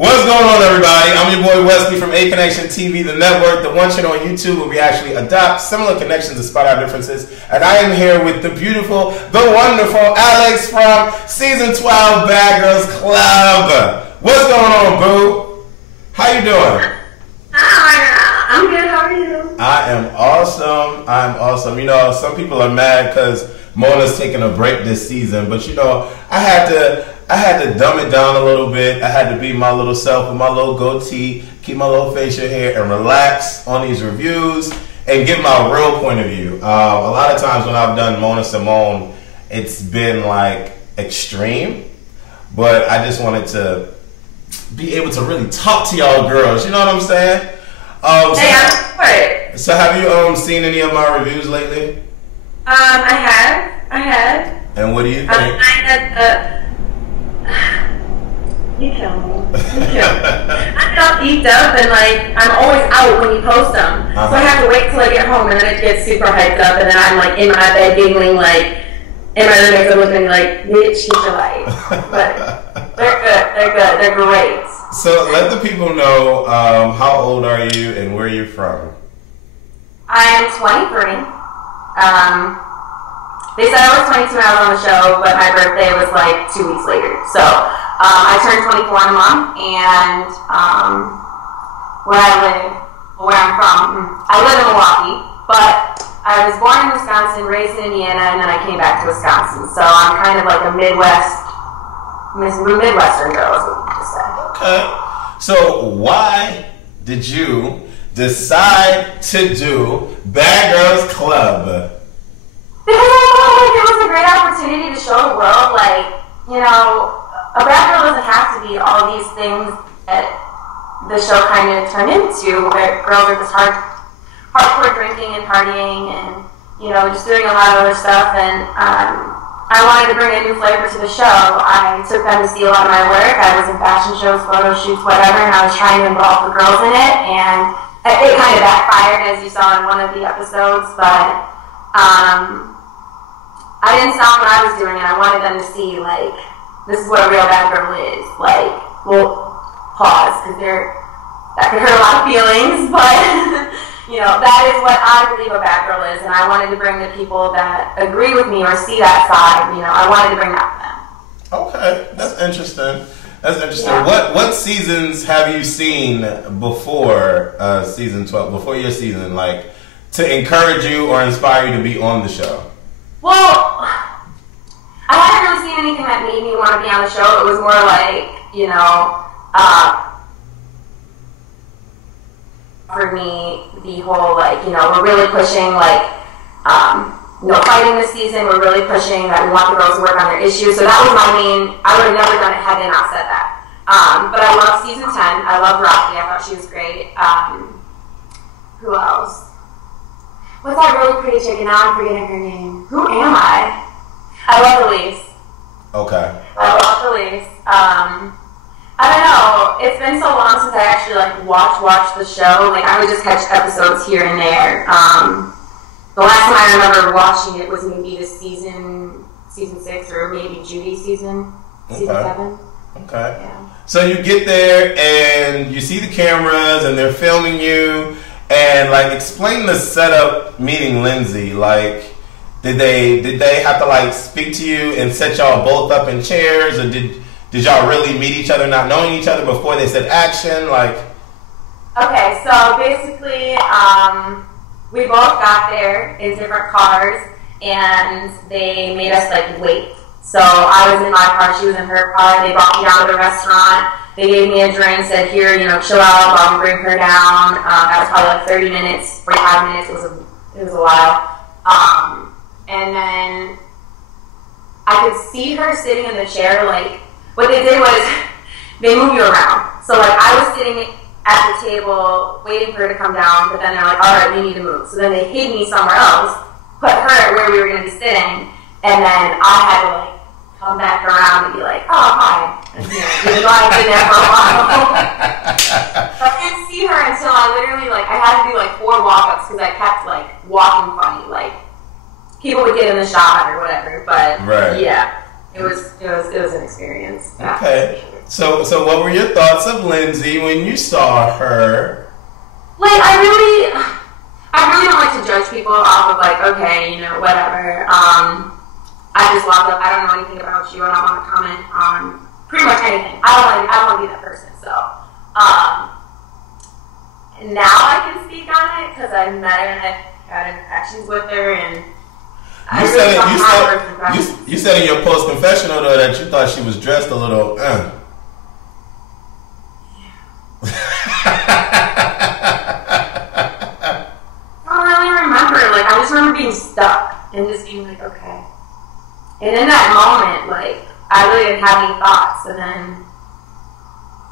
What's going on, everybody? I'm your boy Wesley from Aconnectiontv, the network, the one channel on YouTube where we actually adopt similar connections to spot our differences. And I am here with the beautiful, the wonderful Alex from Season 12 Bad Girls Club. What's going on, boo? How you doing? I'm good. How are you? I am awesome. I'm awesome. You know, some people are mad because Mona's taking a break this season, but you know, I had to dumb it down a little bit. I had to be my little self with my little goatee, keep my little facial hair, and relax on these reviews and give my real point of view. A lot of times when I've done Mona Simone, it's been like extreme, but I just wanted to be able to really talk to y'all girls. You know what I'm saying? So have you seen any of my reviews lately? I have. And what do you think? You kill me. I'm not geeked up and like I'm always out when you post them. So I have to wait till I get home and then it gets super hyped up and then I'm like in my bed giggling like in my roommates are looking like, bitch, get your life. But they're good, they're great. So let the people know how old are you and where you're from? I am 23. They said I was 22 when I was on the show, but my birthday was like 2 weeks later. So I turned 24 in a month, and where I'm from, I live in Milwaukee, but I was born in Wisconsin, raised in Indiana, and then I came back to Wisconsin. So I'm kind of like a Midwestern girl, is what you just said. Okay. So why did you decide to do Bad Girls Club? Because I felt like it was a great opportunity to show the world, like, you know, a bad girl doesn't have to be all these things that the show kind of turned into, where girls are just hardcore drinking and partying and, you know, just doing a lot of other stuff. And I wanted to bring a new flavor to the show. I took them to see a lot of my work. I was in fashion shows, photo shoots, whatever, and I was trying to involve the girls in it. And it kind of backfired, as you saw in one of the episodes, but I didn't stop what I was doing, and I wanted them to see, like, this is what a real bad girl is. Like, well, pause, because that could hurt a lot of feelings, but, you know, that is what I believe a bad girl is, and I wanted to bring the people that agree with me or see that side, you know, I wanted to bring that to them. Okay, that's interesting. That's interesting. Yeah. What seasons have you seen before season 12, before your season, like, to encourage you or inspire you to be on the show? Well, I haven't really seen anything that made me want to be on the show. It was more like, you know, for me, the whole, like, you know, we're really pushing, like, you know, fighting this season. We're really pushing that we want the girls to work on their issues. So that was my main, I would have never done it had they not said that. But I love season 10. I loved Rocky. I thought she was great. Who else? What's that really pretty chicken? Now I'm forgetting her name. Who am I? I love Elise. Okay. I love Elise. I don't know. It's been so long since I actually like watched the show. Like I would just catch episodes here and there. The last time I remember watching it was maybe the season 6 or maybe Judy's season 7. Okay. Yeah. So you get there and you see the cameras and they're filming you. And like, explain the setup meeting Lindsay. Like, did they have to like speak to you and set y'all both up in chairs, or did y'all really meet each other, not knowing each other before they said action? Like, okay, so basically, we both got there in different cars, and they made us like wait. So I was in my car, she was in her car. They brought me down to the restaurant. They gave me a drink, said, here, you know, chill out, I'll bring her down. That was probably like 30 minutes, 45 minutes. It was a while. And then I could see her sitting in the chair. Like, what they did was they moved you around. So, like, I was sitting at the table waiting for her to come down, but then they're like, all right, we need to move. So then they hid me somewhere else, put her where we were going to be sitting, and then I had to, like, come back around and be like, oh, hi. And, you know, even though I've been there for a while. So I didn't see her until I literally, like, I had to do, like, 4 walk-ups because I kept, like, walking funny. Like, people would get in the shot or whatever. But, yeah, it was an experience. Okay. So what were your thoughts of Lindsay when you saw her? Like, I really don't like to judge people off of like, okay, you know, whatever. I just walked up. I don't know anything about you. I don't want to comment on pretty much anything. I don't want to be that person. So, now I can speak on it because I met her and I had interactions with her, and you said in your post confessional though that you thought she was dressed a little. I just remember being stuck and just being like, okay. And in that moment, like, I really didn't have any thoughts. And then,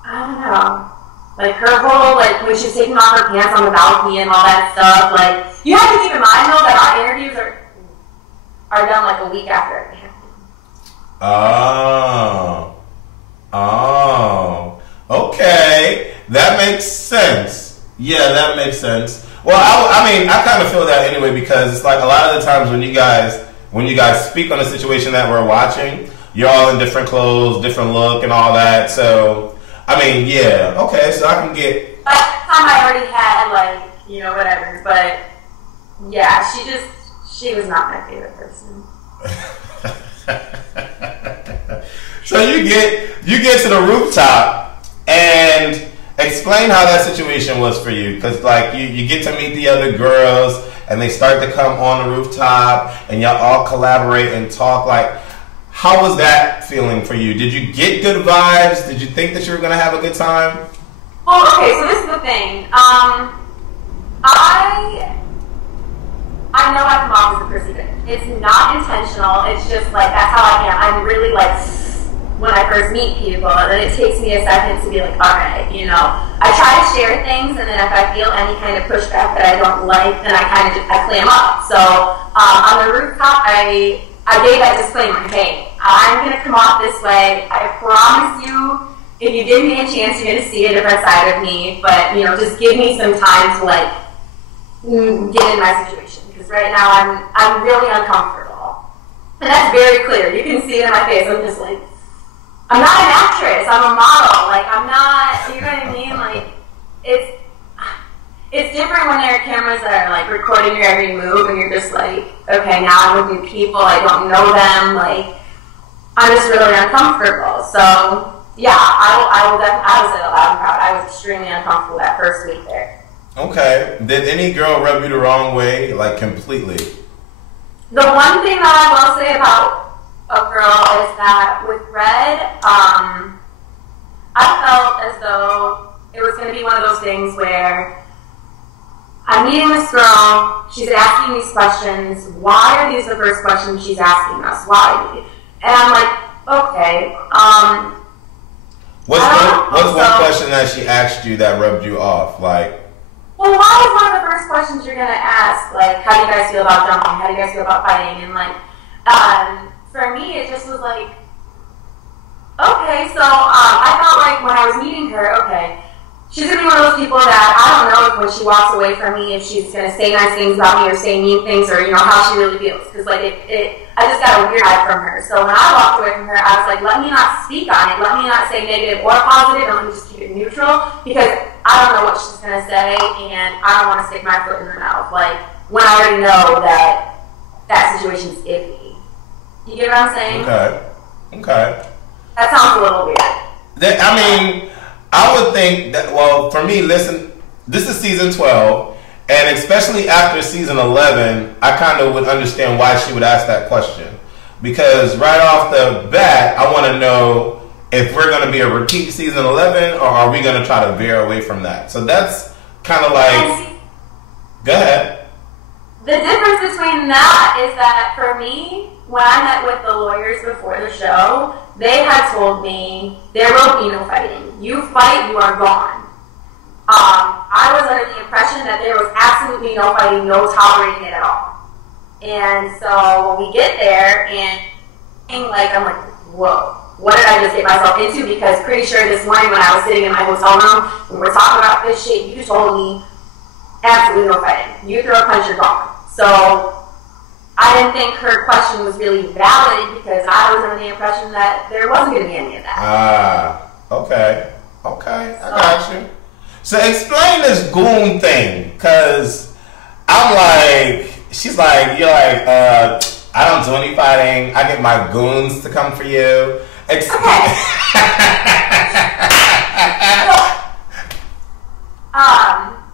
I don't know, like her whole, like, when she's taking off her pants on the balcony and all that stuff, like, you have to keep in mind, though, that our interviews are done, like, a week after it happened. Oh. Okay. That makes sense. Yeah, that makes sense. Well, I mean, I kind of feel that anyway because it's like a lot of the times when you guys speak on a situation that we're watching, you're all in different clothes, different look, and all that. So, I mean, yeah, okay. So I can get. By that time, I already had like, you know, whatever. But yeah, she was not my favorite person. So you get to the rooftop and. Explain how that situation was for you, because like you get to meet the other girls and they start to come on the rooftop and y'all all collaborate and talk. Like, how was that feeling for you? Did you get good vibes? Did you think that you were gonna have a good time? Well, okay, so this is the thing. I know I come off as a person. It's not intentional. It's just like that's how I am. I'm really like. When I first meet people, and then it takes me a second to be like, all right, you know, I try to share things, and then if I feel any kind of pushback that I don't like, then I clam up. So on the rooftop, I gave that disclaimer, hey, I'm going to come off this way. I promise you, if you give me a chance, you're going to see a different side of me, but, you know, just give me some time to, like, get in my situation, because right now I'm really uncomfortable. And that's very clear. You can see it in my face. I'm just like, I'm not an actress. I'm a model. Like, I'm not, you know what I mean? Like, it's different when there are cameras that are, like, recording your every move, and you're just like, okay, now I'm with new people. I don't know them. Like, I'm just really uncomfortable. So, yeah, I will say that loud and proud. I was extremely uncomfortable that first week there. Okay. Did any girl rub you the wrong way, like, completely? The one thing that I will say about a girl is that with Red, I felt as though it was going to be one of those things where I'm meeting this girl, she's asking these questions, why are these the first questions she's asking us? Why? And I'm like, okay. What's one question that she asked you that rubbed you off? Like, well, why is one of the first questions you're going to ask, like, how do you guys feel about jumping? How do you guys feel about fighting? And, like, for me, it just was like, okay, so I felt like when I was meeting her, okay, she's going to be one of those people that I don't know if when she walks away from me, if she's going to say nice things about me or say mean things or, you know, how she really feels. Because, like, I just got a weird vibe from her. So when I walked away from her, I was like, let me not speak on it. Let me not say negative or positive. And let me just keep it neutral. Because I don't know what she's going to say, and I don't want to stick my foot in her mouth. Like, when I already know that situation's iffy. You get what I'm saying? Okay. That sounds a little weird. I mean, I would think that, well, for me, listen, this is season 12, and especially after season 11, I kind of would understand why she would ask that question. Because right off the bat, I want to know if we're going to be a repeat season 11, or are we going to try to veer away from that? So that's kind of like, go ahead. The difference between that is that for me, when I met with the lawyers before the show, they had told me there will be no fighting. You fight, you are gone. I was under the impression that there was absolutely no fighting, no tolerating it at all. And so when we get there, and like I'm like, whoa, what did I just get myself into? Because pretty sure this morning when I was sitting in my hotel room and we're talking about this shit, you told me absolutely no fighting. You throw a punch, you're gone. So I didn't think her question was really valid because I was under the impression that there wasn't going to be any of that. Okay. Okay. I got you. So explain this goon thing, cause I'm like, she's like, you're like, I don't do any fighting. I get my goons to come for you. Okay.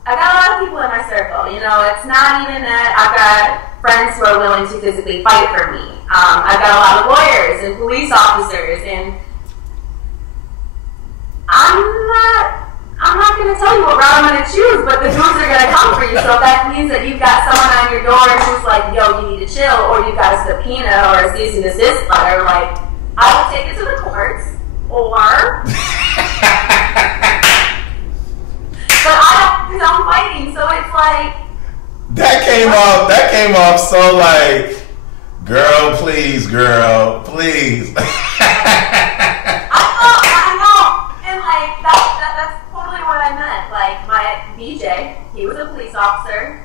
I got a lot of people in my circle. You know, it's not even that I've got friends who are willing to physically fight for me. I've got a lot of lawyers and police officers, and I'm not going to tell you what route I'm going to choose, but the goons are going to come for you. So if that means that you've got someone on your door who's like, yo, you need to chill, or you've got a subpoena or a cease and desist letter, like, I will take it to the courts, or... But I don't, because I'm fighting, so it's like... That came off so like, girl, please, I know, and like, that's totally what I meant. Like, my BJ, he was a police officer,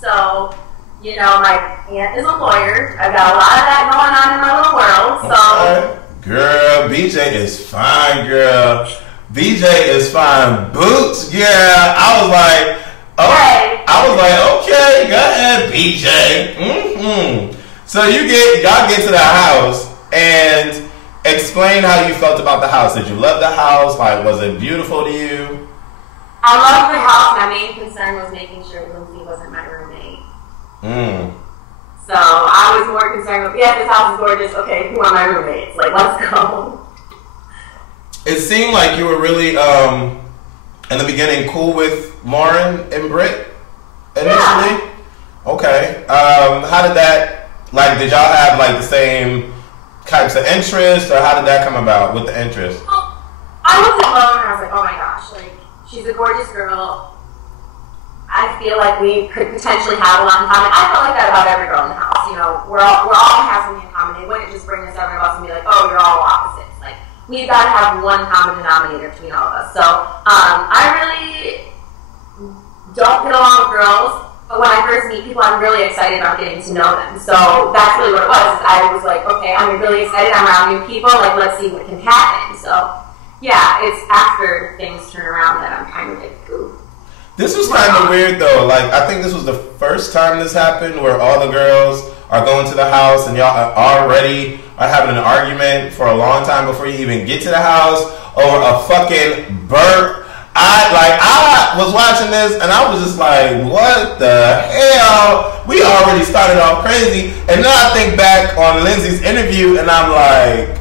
so, you know, my aunt is a lawyer. I've got a lot of that going on in my little world, so... Okay. Girl, BJ is fine, girl. BJ is fine. Boots, yeah. I was like, okay, go ahead, BJ. So y'all get to the house and explain how you felt about the house. Did you love the house? Like, was it beautiful to you? I loved the house. My main concern was making sure Lindsay wasn't my roommate. So I was more concerned with, yeah, this house is gorgeous. Okay, who are my roommates? Like, let's go. It seemed like you were really, in the beginning, cool with Loren and Britt initially. Yeah. Okay. How did that, like, did y'all have like the same types of interest, or how did that come about with the interest? Well, I looked at Loren and I was like, oh my gosh, like, she's a gorgeous girl. I feel like we could potentially have a lot in common. I felt like that about every girl in the house. You know, we're all gonna have something in common. They wouldn't just bring us over to us and be like, oh, you're all opposites. Like, we've got to have one common denominator between all of us. So I really don't get along with girls, but when I first meet people, I'm really excited about getting to know them. So that's really what it was. I was like, okay, I'm really excited. I'm around new people. Like, let's see what can happen. So yeah, it's after things turn around that I'm kind of like, ooh. This was kind of weird though. Like, I think this was the first time this happened where all the girls are going to the house and y'all already are having an argument for a long time before you even get to the house over a fucking burp. I was watching this and I was just like, what the hell? We already started off crazy. And then I think back on Lindsay's interview and I'm like,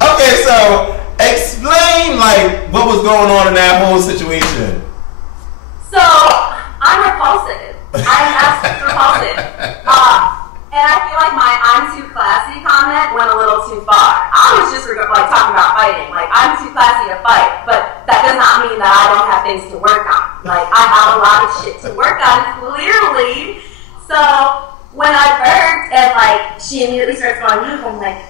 okay, so explain like what was going on in that whole situation. So I'm repulsive. I'm absolutely repulsive. And I feel like my "I'm too classy" comment went a little too far. I was just like talking about fighting. Like, I'm too classy to fight, but that does not mean that I don't have things to work on. Like, I have a lot of shit to work on, clearly. So when I burped and like she immediately starts going, I'm like,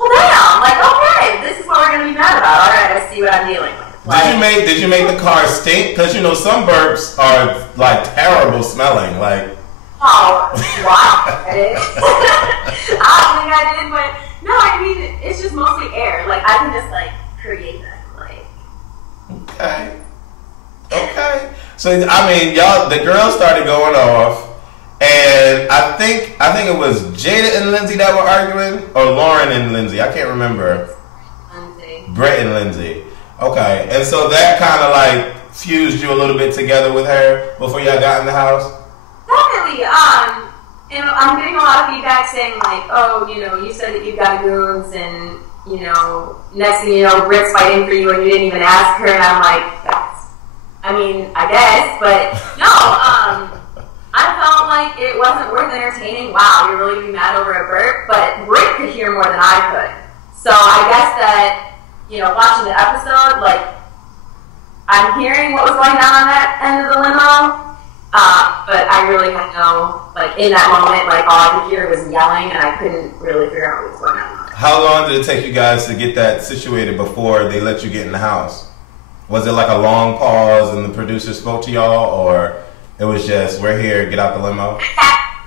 well, damn. Like, okay, this is what we're gonna be mad about. All right, I see what I'm dealing with. Like, did you make the car stink? Because you know some burps are like terrible smelling. Like, oh wow, it is. I don't think I did, but no, I mean it's just mostly air. Like, I can just like create that. Like, okay. So I mean, the girls started going off, and I think it was Jada and Lindsay that were arguing, or Loren and Lindsay. I can't remember. Brett and Lindsay. Okay, and so that kind of like fused you a little bit together with her before y'all got in the house? Definitely. And I'm getting a lot of feedback saying like, oh, you know, you said that you've got goons and, you know, next thing you know, Britt's fighting for you and you didn't even ask her, and I'm like, I guess, but no, I felt like it wasn't worth entertaining. Wow, you're really gonna be mad over a burp, but Britt could hear more than I could. So I guess that, you know, watching the episode, like, I'm hearing what was going on that end of the limo, but I really had no, like, in that moment, like, all I could hear was yelling, and I couldn't really figure out what was going on. How long did it take you guys to get that situated before they let you get in the house? Was it like a long pause and the producer spoke to y'all, or it was just, we're here, get out the limo?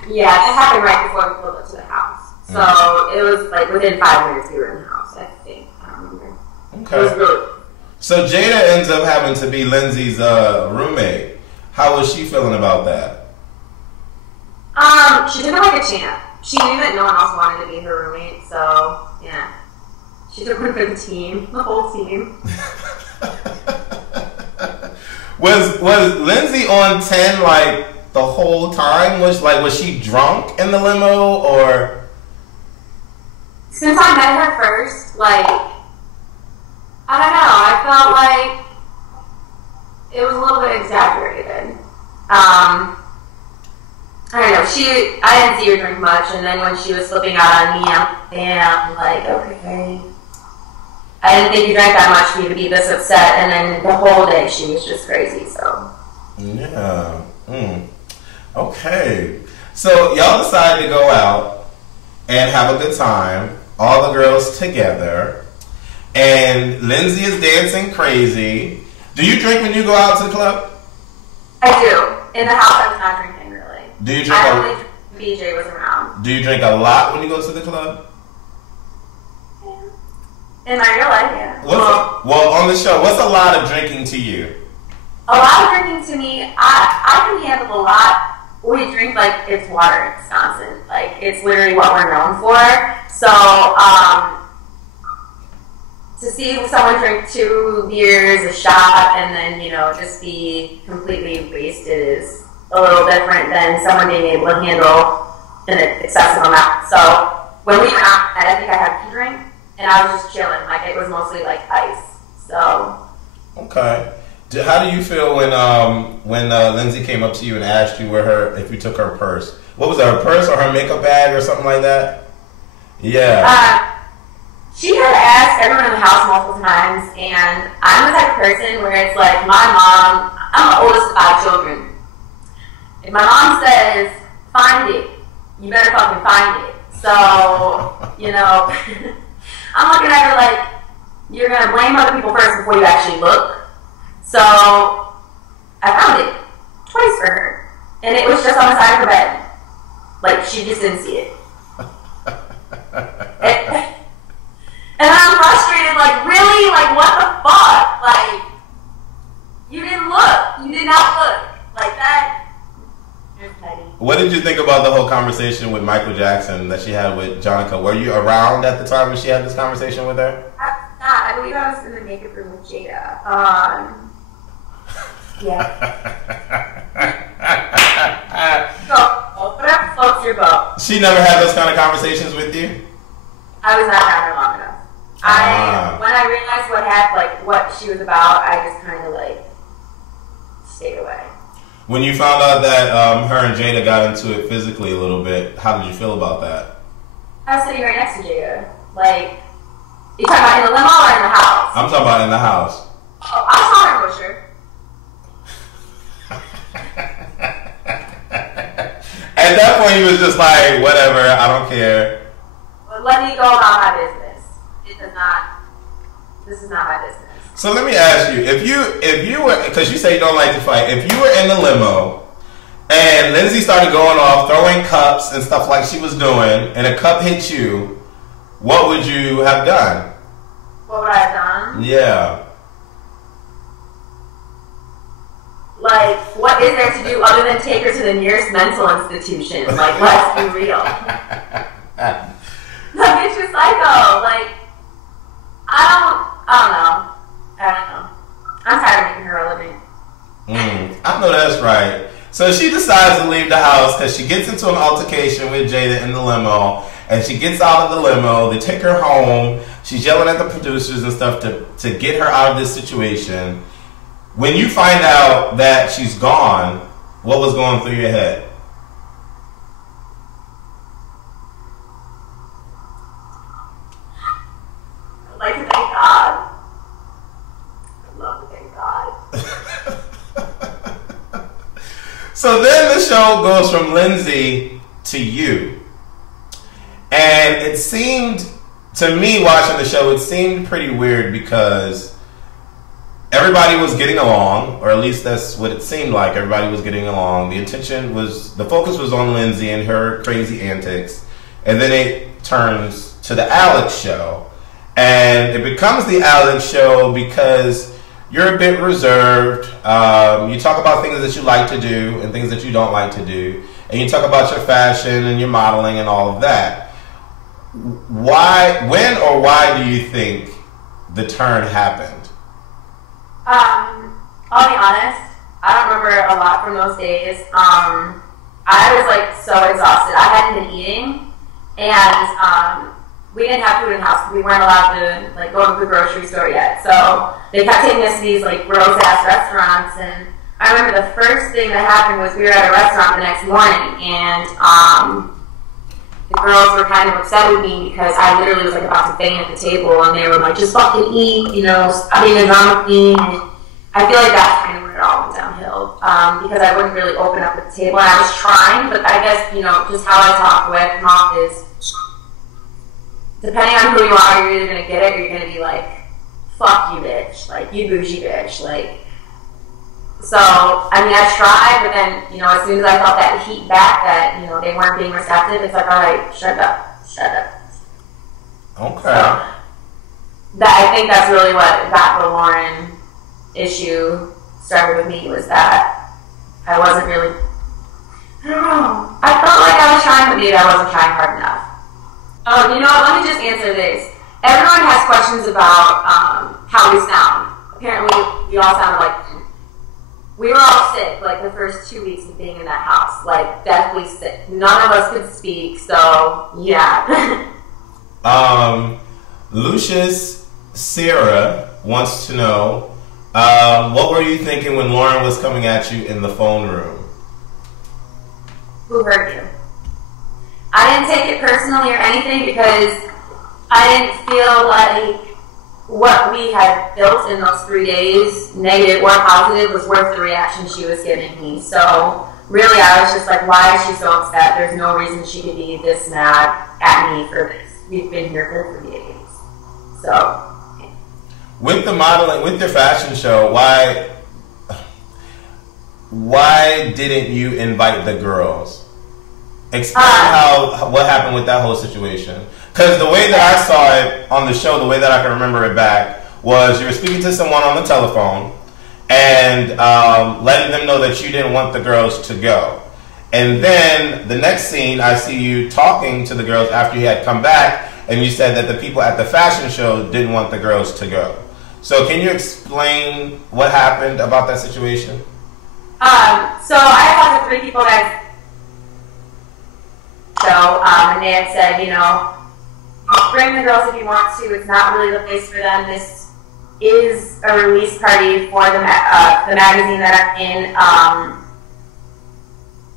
Yeah, it happened right before we pulled up to the house. So it was like within 5 minutes we were in the house, I think. I don't remember. Okay. It was really. So Jada ends up having to be Lindsay's roommate. How was she feeling about that? She took it like a champ. She knew that no one else wanted to be her roommate, so yeah. She took one for the team, the whole team. Was Lindsay on 10 like the whole time? Was she drunk in the limo or? Since I met her first, like, I don't know, I felt like it was a little bit exaggerated. I don't know, I didn't see her drink much, and then when she was flipping out on me, I'm like, okay. I didn't think you drank that much for you to be this upset, and then the whole day she was just crazy, so. Yeah. Okay. So y'all decided to go out and have a good time, all the girls together, and Lindsay is dancing crazy. Do you drink when you go out to the club? I do. In the house, I was not drinking, really. Do you drink? I only drink when BJ was around. Do you drink a lot when you go to the club? In my real life, yeah. Well, on the show, what's a lot of drinking to you? A lot of drinking to me, I can handle a lot. We drink like it's water in Wisconsin. Like, it's literally what we're known for. So, to see someone drink 2 beers, a shot, and then, just be completely wasted is a little different than someone being able to handle an excessive amount. So, when we were out, I think I had 1 drink. And I was just chilling, like it was mostly like ice. So. Okay. How do you feel when Lindsay came up to you and asked you if you took her purse? What was it, her purse or her makeup bag or something like that? Yeah. She had asked everyone in the house multiple times, and I'm the type of person where it's like my mom. I'm the oldest of 5 children. If my mom says find it, you better fucking find it. So I'm looking at her like, you're going to blame other people first before you actually look. So I found it twice for her. And it was just on the side of her bed. Like, she just didn't see it. And I'm frustrated, like, really? Like, what the fuck? Like, you didn't look. You did not look. Like, that. What did you think about the whole conversation with Michael Jackson that she had with Jonica? Were you around at the time when she had this conversation with her? I believe I was in the makeup room with Jada. Yeah. So, whatever floats your boat. She never had those kind of conversations with you? I was not down there long enough. When I realized what she was about, I just kind of stayed away. When you found out that her and Jada got into it physically a little bit, how did you feel about that? I was sitting right next to Jada. Like, you talking about in the limo or in the house? I'm talking about in the house. Oh, I saw her with her. At that point, you was just like, whatever, I don't care. Well, let me go about my business. This is not my business. So let me ask you, if you were, because you say you don't like to fight, if you were in the limo and Lindsay started going off, throwing cups and stuff like she was doing, and a cup hit you, what would you have done? What would I have done? Yeah. Like, what is there to do other than take her to the nearest mental institution? Like, let's be real. That bitch was psycho. Like, I don't know. I'm tired of making her a living. I know that's right. So she decides to leave the house because she gets into an altercation with Jada in the limo, and she gets out of the limo. They take her home. She's yelling at the producers and stuff to get her out of this situation. When you find out that she's gone, what was going through your head? I'd like to thank God. I'd love to thank God. So then the show goes from Lindsay to you. And it seemed, to me watching the show, it seemed pretty weird because everybody was getting along, or at least that's what it seemed like. Everybody was getting along. The focus was on Lindsay and her crazy antics. and then it turns to the Alex show. And it becomes the Alex show because you're a bit reserved. You talk about things that you like to do and things that you don't like to do. And you talk about your fashion and your modeling and all of that. Why do you think the turn happened? I'll be honest, I don't remember a lot from those days. I was like so exhausted. I hadn't been eating, and we didn't have food in the house. We weren't allowed to like go to the grocery store yet. So they kept taking us to these like gross ass restaurants. And I remember the first thing that happened was we were at a restaurant the next morning, and the girls were kind of upset with me because I literally was like about to faint at the table, and they were like, "Just fucking eat," you know, "Stop being a drama queen." And I feel like that's kind of where it all went downhill, because I wouldn't really open up at the table. And I was trying, but I guess, you know, just how I talk with mom is, depending on who you are, you're either gonna get it or you're gonna be like, "Fuck you, bitch," like, "You bougie bitch," like. So, I mean, I tried, but then, you know, as soon as I felt that heat back, that, you know, they weren't being receptive, it's like, all right, shut up. Okay. So, I think that's really what got the Loren issue started with me, was that I wasn't really, I don't know, I felt like I was trying, but maybe I wasn't trying hard enough. You know what, let me just answer this. Everyone has questions about how we sound. Apparently, we all sounded like, we were all sick, like, the first 2 weeks of being in that house. Like, deathly sick. None of us could speak, so, yeah. Lucius Sarah wants to know, what were you thinking when Loren was coming at you in the phone room? Who hurt you? I didn't take it personally or anything because I didn't feel like what we had built in those 3 days, negative or positive, was worth the reaction she was giving me. So really, I was just like, why is she so upset? There's no reason she could be this mad at me for this. We've been here for 3 days. So. With the modeling, with your fashion show, why didn't you invite the girls? Explain what happened with that whole situation. Because the way that I saw it on the show, the way that I can remember it back, was you were speaking to someone on the telephone and letting them know that you didn't want the girls to go. And then the next scene, I see you talking to the girls after you had come back, and you said that the people at the fashion show didn't want the girls to go. So can you explain what happened about that situation? So I talked to 3 people that show, and they had said, you know, bring the girls if you want to. It's not really the place for them. This is a release party for the magazine that I'm in.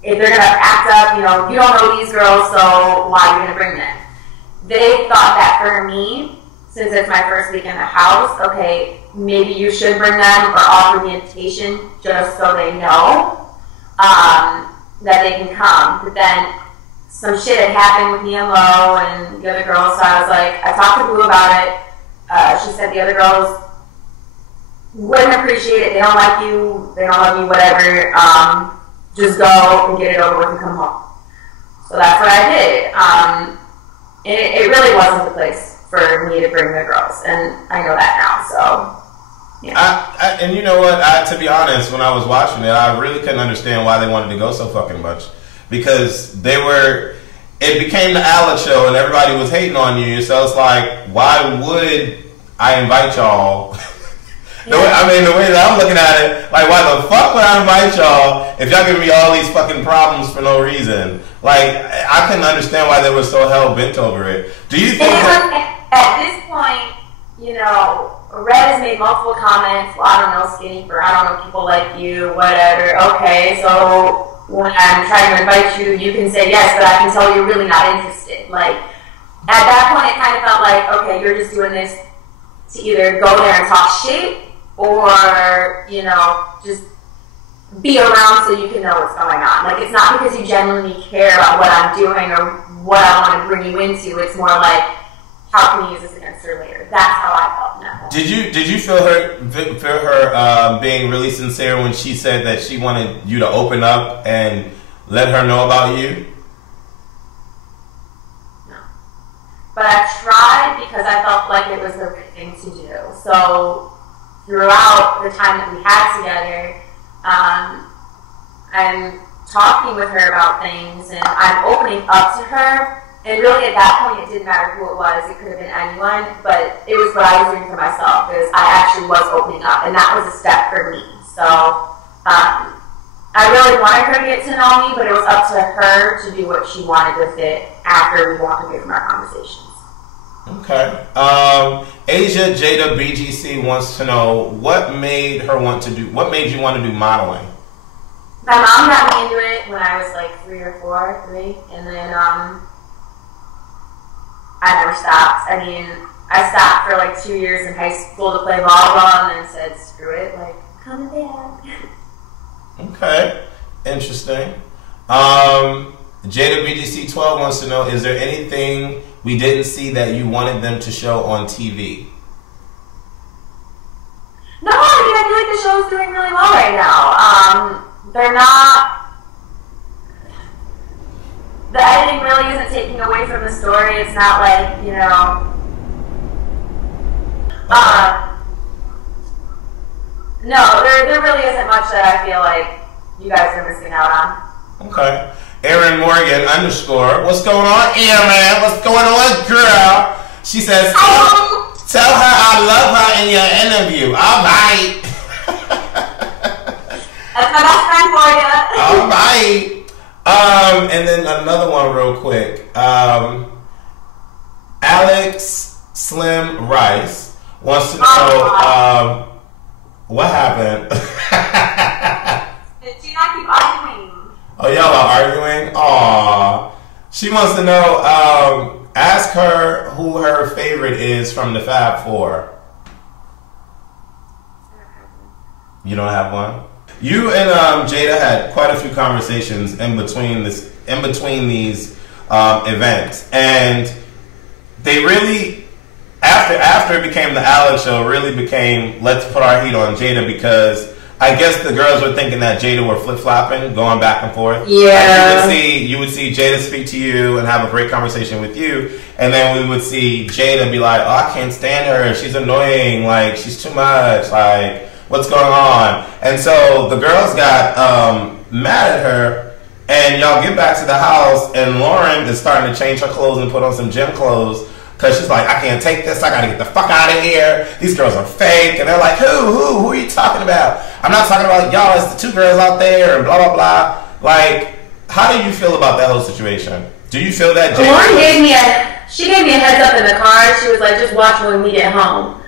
If they're going to act up, you know, you don't know these girls, so why are you going to bring them? They thought that for me, since it's my first week in the house, okay, maybe you should bring them or offer the invitation just so they know that they can come. But then some shit had happened with me and Lo and the other girls, so I was like, I talked to Blue about it. She said the other girls wouldn't appreciate it. They don't like you. They don't love you, whatever. Just go and get it over with and come home. So that's what I did. It really wasn't the place for me to bring the girls, and I know that now, so, yeah. And you know what, to be honest, when I was watching it, I really couldn't understand why they wanted to go so fucking much. Because it became the Alex show and everybody was hating on you, so it's like, why would I invite y'all? The way that I'm looking at it, like, why the fuck would I invite y'all if y'all giving me all these fucking problems for no reason? Like, I couldn't understand why they were so hell-bent over it. Do you think at this point, you know, Red has made multiple comments, well, I don't know, skinny for, I don't know, people like you, whatever. Okay, so when I'm trying to invite you, you can say yes, but I can tell you're really not interested. Like, at that point, it kind of felt like, okay, you're just doing this to either go there and talk shit, or, you know, just be around so you can know what's going on. Like, it's not because you genuinely care about what I'm doing or what I want to bring you into. It's more like, how can you use this against her later? That's how I felt in that moment. Did you feel her being really sincere when she said that she wanted you to open up and let her know about you? but I tried because I felt like it was the right thing to do. So throughout the time that we had together, I'm talking with her about things, and I'm opening up to her. And really, at that point, it didn't matter who it was. It could have been anyone, but it was what I was doing for myself, because I actually was opening up, and that was a step for me. So I really wanted her to get to know me, but it was up to her to do what she wanted with it after we walked away from our conversations. Okay. Aysia Jada BGC wants to know what made you want to do modeling? My mom got me into it when I was like 3, and then I never stopped. I mean, I stopped for like 2 years in high school to play volleyball, and then said, screw it, like, come to dad. Okay, interesting. Jada BGC 12 wants to know, is there anything we didn't see that you wanted them to show on TV? No, I mean, I feel like the show's doing really well right now. They're not... The editing really isn't taking away from the story. It's not like, you know... No, there really isn't much that I feel like you guys are missing out on. Okay. Aaron Morgan _ what's going on, Aaron? What's going on, girl? She says, tell her I love her in your interview. All right. That's my best friend for you. All right. And then another one real quick. Alex Slim Rice wants to know what happened. Did she not keep arguing? Oh, y'all are arguing? Aww. She wants to know, ask her who her favorite is from the Fab Four. You don't have one? You and Jada had quite a few conversations in between these events, and they really, after it became the Alex show, really became let's put our heat on Jada, because I guess the girls were thinking that Jada were flip-flopping, going back and forth. Yeah. Like you would see Jada speak to you and have a great conversation with you, and then we would see Jada be like, oh, I can't stand her, she's annoying, like, she's too much, like, what's going on? And so the girls got mad at her, and y'all get back to the house, and Loren is starting to change her clothes and put on some gym clothes, because she's like, I can't take this, I gotta get the fuck out of here, these girls are fake. And they're like, who are you talking about? I'm not talking about y'all, it's the two girls out there, and blah, blah, blah. Like, how do you feel about that whole situation? Do you feel that Loren gave me a heads up in the car. She was like, just watch when we get home.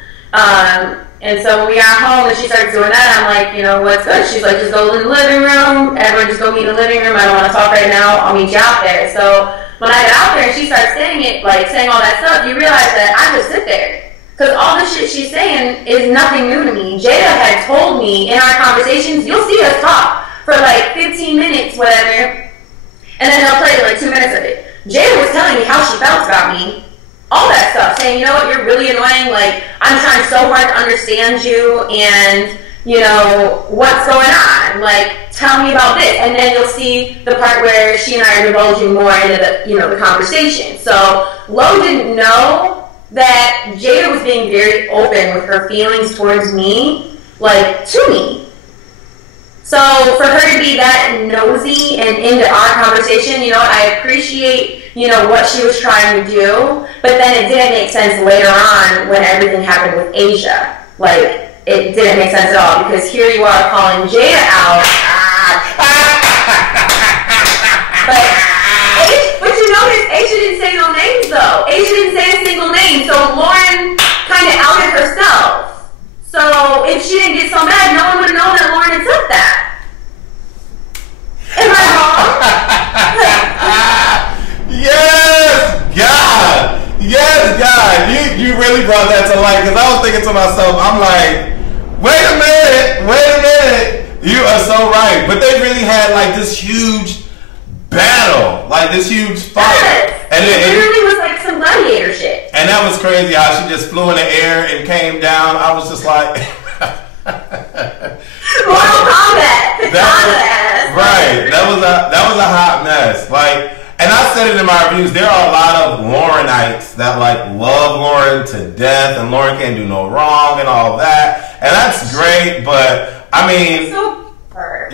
And so when we got home and she started doing that, I'm like, you know, what's good? She's like, just go in the living room. Everyone just go meet in the living room. I don't want to talk right now. I'll meet you out there. So when I got out there and she starts saying all that stuff, you realize that I just sit there. Because all the shit she's saying is nothing new to me. Jada had told me in our conversations, you'll see us talk for like 15 minutes, whatever. And then they'll play like 2 minutes of it. Jada was telling me how she felt about me. All that stuff, saying, you know what, you're really annoying, like, I'm trying so hard to understand you, and, you know, what's going on? Like, tell me about this. And then you'll see the part where she and I are divulging more into the, you know, the conversation. So, Lo didn't know that Jada was being very open with her feelings towards me, like, to me. So, for her to be that nosy and into our conversation, you know, I appreciate, you know, what she was trying to do, but then it didn't make sense later on when everything happened with Aysia. Like, it didn't make sense at all, because here you are calling Jada out. But you notice Aysia didn't say no names, though. Aysia didn't say a single name, so Loren kind of outed herself. So if she didn't get so mad, no one would have known that Loren had said that. Am I wrong? Yes, God. You really brought that to light, because I was thinking to myself, I'm like, wait a minute. You are so right. But they really had like this huge battle, like this huge fight. Yes. And it really was like some gladiator shit. And that was crazy how she just flew in the air and came down. I was just like... Mortal Kombat. Right. That was a hot mess. Like, And I said it in my reviews, there are a lot of Lorenites that like love Loren to death, and Loren can't do no wrong and all that. And that's great, but I mean,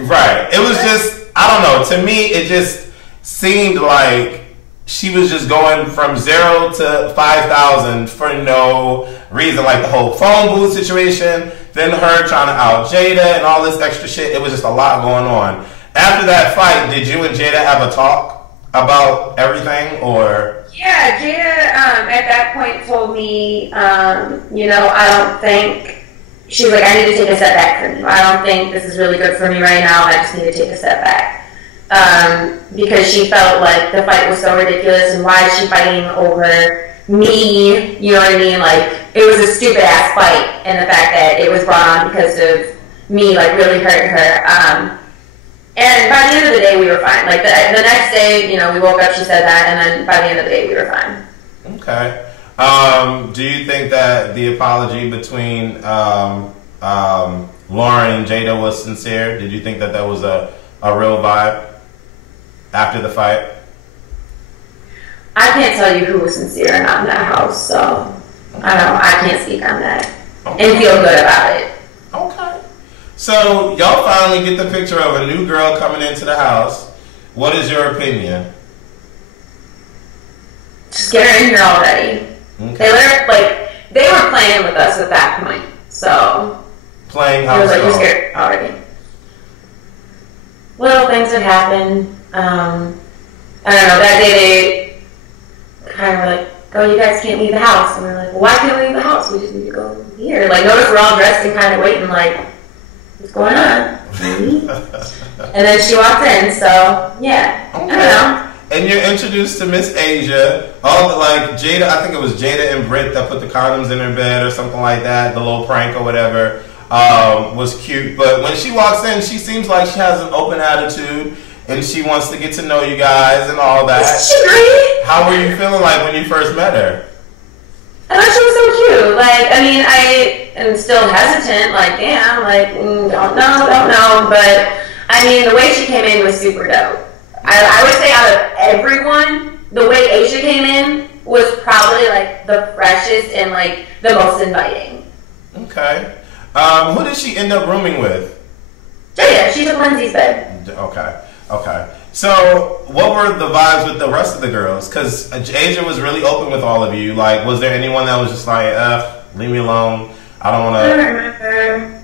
right. It was just, I don't know, to me it just seemed like she was just going from 0 to 5,000 for no reason. Like the whole phone booth situation, then her trying to out Jada and all this extra shit. It was just a lot going on. After that fight, did you and Jada have a talk about everything, or? Yeah, Jada at that point told me, I don't think, she was like, I need to take a step back from you. I don't think this is really good for me right now. I just need to take a step back. Because she felt like the fight was so ridiculous, and why is she fighting over me? You know what I mean? Like, it was a stupid ass fight, and the fact that it was brought on because of me, like, really hurt her. And by the end of the day, we were fine. Like, the next day, we woke up, she said that, and then by the end of the day, we were fine. Okay. Do you think that the apology between Loren and Jada was sincere? Did you think that was a real vibe after the fight? I can't tell you who was sincere or not in that house, so I can't speak on that. Okay. And feel good about it. Okay. So, y'all finally get the picture of a new girl coming into the house. What is your opinion? Just get her in here already. Okay. They were playing with us at that point. So, playing how? It was like, you're scared already. Little things would happen. I don't know, that day they kind of were like, oh, you guys can't leave the house. And we were like, well, why can't we leave the house? We just need to go here. Like, notice we're all dressed and kind of waiting, like, what's going on? And then she walked in, so, yeah. Okay. I don't know. And you're introduced to Miss Aysia. Jada, I think it was Jada and Britt that put the condoms in her bed or something like that, the little prank or whatever, was cute. But when she walks in, she seems like she has an open attitude, and she wants to get to know you guys and all that. Isn't she great? How were you feeling like when you first met her? I thought she was so cute. Like, I mean, I am still hesitant. Like, damn, like, don't know. But, I mean, the way she came in was super dope. I would say out of everyone, the way Aysia came in was probably, like, the freshest and, like, the most inviting. Okay. Who did she end up rooming with? Jada. She took Lindsay's bed. Okay. So, what were the vibes with the rest of the girls? Because Aysia was really open with all of you. Like, was there anyone that was just like, leave me alone. I don't want to... I don't remember.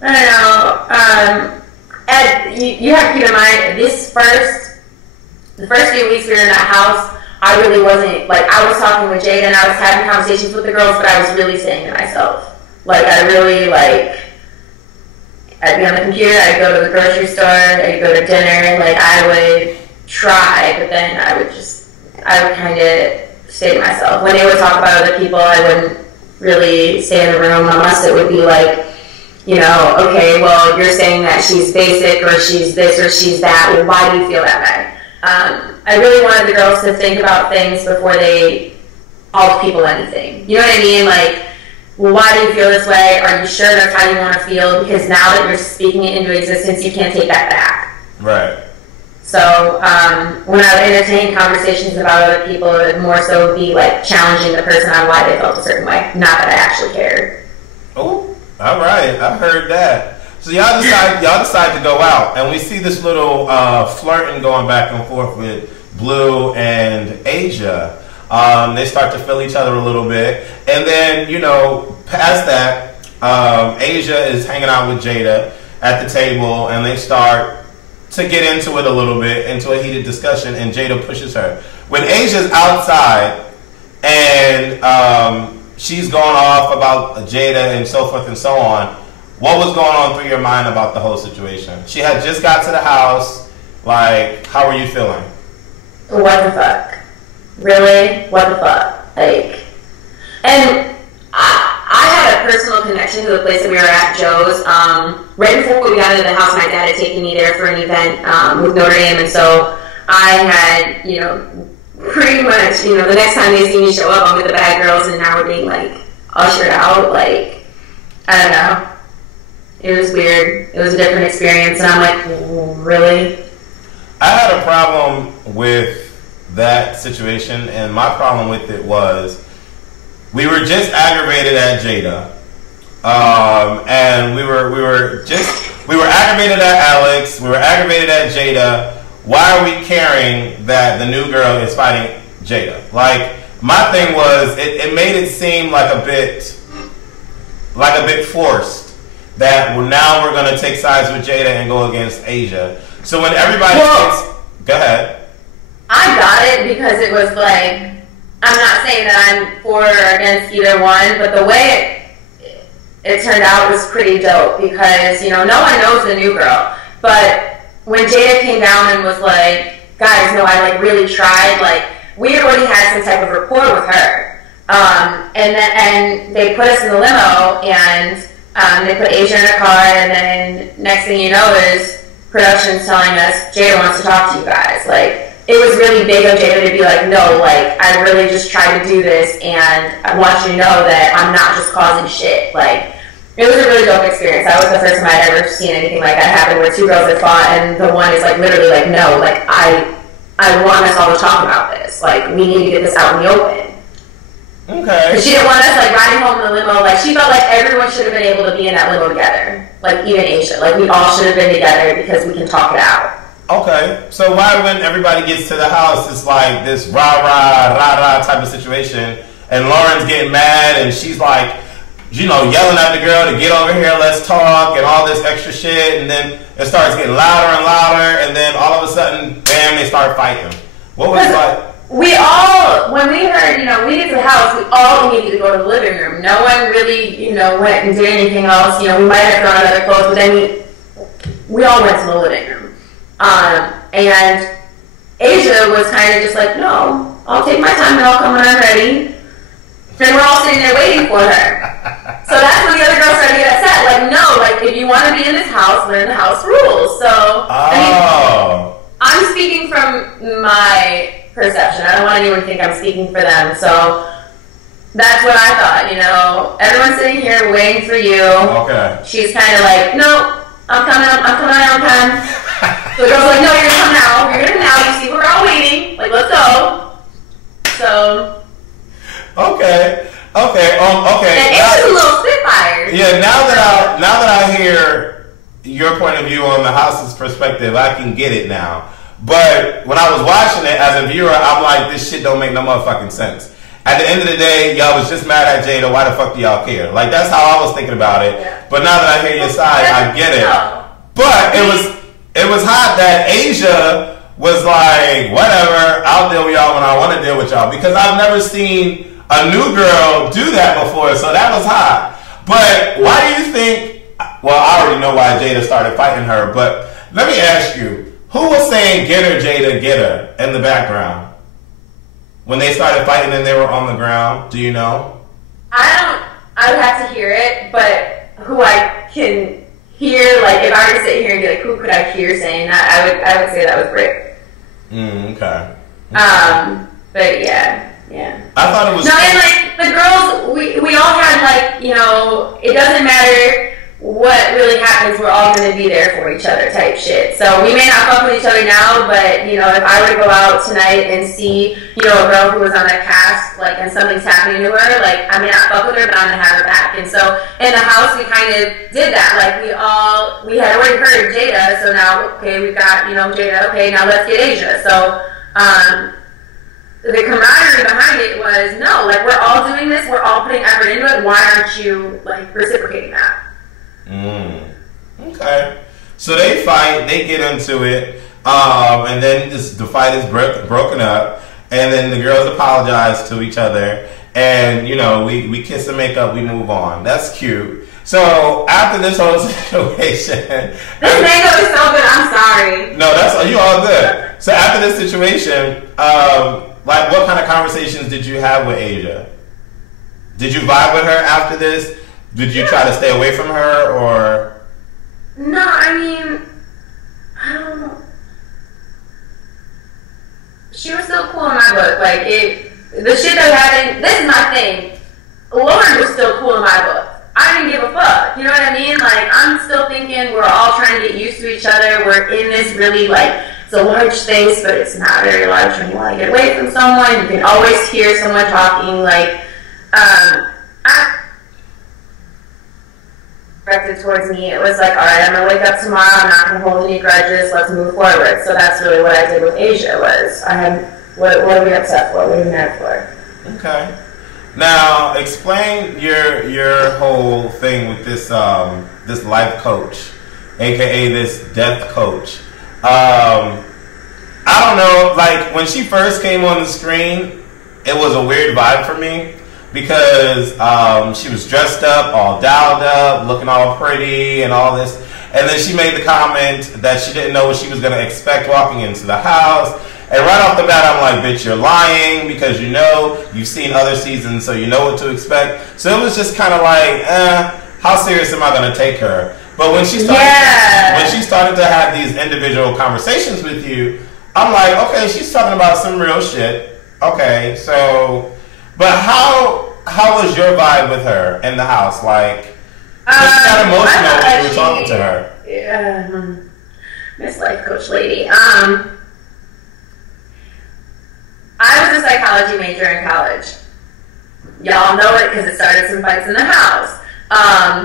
I don't know. Ed, you have to keep in mind, the first few weeks we were in that house, I really wasn't, like, I was talking with Jada and I was having conversations with the girls, but I was really saying to myself. Like, I really, like... I'd be on the computer, I'd go to the grocery store, I'd go to dinner, like, I would try, but then I would kind of stay to myself. When they would talk about other people, I wouldn't really stay in the room, unless it would be like, okay, well, you're saying that she's basic, or she's this, or she's that, well, why do you feel that way? I really wanted the girls to think about things before they called people anything. You know what I mean? Like, well, why do you feel this way? Are you sure that's how you want to feel? Because now that you're speaking it into existence, you can't take that back. Right. So when I would entertain conversations about other people, it would more so be like challenging the person on why they felt a certain way, not that I actually cared. Oh, all right. I heard that. So y'all decide to go out, and we see this little flirting going back and forth with Blue and Aysia. They start to feel each other a little bit. And then, past that, Aysia is hanging out with Jada at the table, and they start to get into it a little bit, into a heated discussion, and Jada pushes her. When Asia's outside, and she's going off about Jada and so forth and so on, what was going on through your mind about the whole situation? She had just got to the house. Like, how were you feeling? What the fuck? Really? What the fuck? Like, and I had a personal connection to the place that we were at, Joe's. Right before we got into the house, my dad had taken me there for an event with Notre Dame, and so I had, pretty much, the next time they see me show up, I'm with the bad girls, and now we're being, like, ushered out. Like, I don't know. It was weird. It was a different experience, and I'm like, really? I had a problem with that situation, and my problem with it was we were just aggravated at Jada, and we were aggravated at Alex. We were aggravated at Jada. Why are we caring that the new girl is fighting Jada? Like, my thing was, it made it seem like a bit forced that now we're going to take sides with Jada and go against Aysia. So when everybody go ahead. I got it because it was like, I'm not saying that I'm for or against either one, but the way it turned out was pretty dope because, you know, no one knows the new girl. But when Jada came down and was like, guys, no, I like really tried, like, we already had some type of rapport with her. And they put us in the limo and they put Aysia in a car, and then next thing you know is production's telling us Jada wants to talk to you guys. Like, it was really big of Jada to be like, no, like, I really just tried to do this, and I want you to know that I'm not just causing shit. Like, it was a really dope experience. That was the first time I'd ever seen anything like that happen, where two girls had fought, and the one is like literally like, no, like, I want us all to talk about this. Like, we need to get this out in the open. Okay. Because she didn't want us like riding home in the limo. Like, she felt like everyone should have been able to be in that limo together. Like, even Aysia. Like, we all should have been together because we can talk it out. Okay, so why when everybody gets to the house, it's like this rah-rah type of situation, and Loren's getting mad, and she's like, you know, yelling at the girl to get over here, let's talk, and all this extra shit, and then it starts getting louder and louder, and then all of a sudden, bam, they start fighting. What was it like? We all, when we heard, you know, we get to the house, we all immediately go to the living room. No one really, you know, went and did anything else. You know, we might have thrown out other clothes, but then we all went to the living room. And Aysia was kind of just like, no, I'll take my time and I'll come when I'm ready. And we're all sitting there waiting for her. So that's when the other girls started to get upset. Like, no, like, if you want to be in this house, learn the house rules. So, I mean, I'm speaking from my perception. I don't want anyone to think I'm speaking for them. So that's what I thought, you know. Everyone's sitting here waiting for you. Okay. She's kind of like, no, I'm coming on time. So the girl's like, no, you're gonna come now. You're gonna come now. You see, we're all waiting. Like, let's go. So. Okay. Okay. And it was a little spitfire. Yeah. Now that I hear your point of view on the house's perspective, I can get it now. But when I was watching it as a viewer, I'm like, this shit don't make no motherfucking sense. At the end of the day, y'all was just mad at Jada. Why the fuck do y'all care? Like, that's how I was thinking about it. Yeah. But now that I hear your side, I get it. But it was hot that Aysia was like, whatever, I'll deal with y'all when I want to deal with y'all. Because I've never seen a new girl do that before, so that was hot. But why do you think, well, I already know why Jada started fighting her, but let me ask you, who was saying, get her, Jada, get her, in the background? When they started fighting and they were on the ground, do you know? I would have to hear it, but who I can hear, like, if I were to sit here and be like, who could I hear saying that, I would say that was Britt. Okay. But yeah. I thought it was... No, and like, the girls, we all had, like, you know, it doesn't matter what really happens, we're all going to be there for each other type shit. So we may not fuck with each other now, but, you know, if I were to go out tonight and see, you know, a girl who was on a cast, like, and something's happening to her, like, I may not fuck with her, but I'm going to have her back. And so in the house, we kind of did that. Like, we had already heard Jada, so now, okay, we've got, you know, Jada, okay, now let's get Aysia. So, the camaraderie behind it was, no, like, we're all doing this, we're all putting effort into it, why aren't you, like, reciprocating that? Okay. So they fight, they get into it, and then the fight is broken up, and then the girls apologize to each other, and, you know, we kiss and make up, we move on. That's cute. So after this whole situation... This makeup is so good, I'm sorry. No, you all good. So after this situation, like, what kind of conversations did you have with Aysia? Did you vibe with her after this? Did you try to stay away from her, or? No, I mean, I don't know. She was still cool in my book. Like, the shit that happened, this is my thing. Loren was still cool in my book. I didn't give a fuck. You know what I mean? Like, I'm still thinking we're all trying to get used to each other. We're in this really, like, it's a large space, but it's not very large when you want to get away from someone. You can always hear someone talking, like, directed towards me. It was like, all right, I'm going to wake up tomorrow, I'm not going to hold any grudges, let's move forward. So that's really what I did with Aysia, was what are we upset for? What are we mad for? Okay. Now, explain your whole thing with this this life coach, aka this death coach. I don't know, like when she first came on the screen, it was a weird vibe for me because she was dressed up, all dialed up, looking all pretty and all this. And then she made the comment that she didn't know what she was going to expect walking into the house. And right off the bat, I'm like, bitch, you're lying because you know you've seen other seasons, so you know what to expect. So it was just kind of like, how serious am I going to take her? But when she started to have these individual conversations with you, I'm like, okay, she's talking about some real shit. Okay, so, but how was your vibe with her in the house? Like, she got emotional when you were talking to her. Yeah, Miss Life Coach lady. I was a psychology major in college. Y'all know it because it started some fights in the house.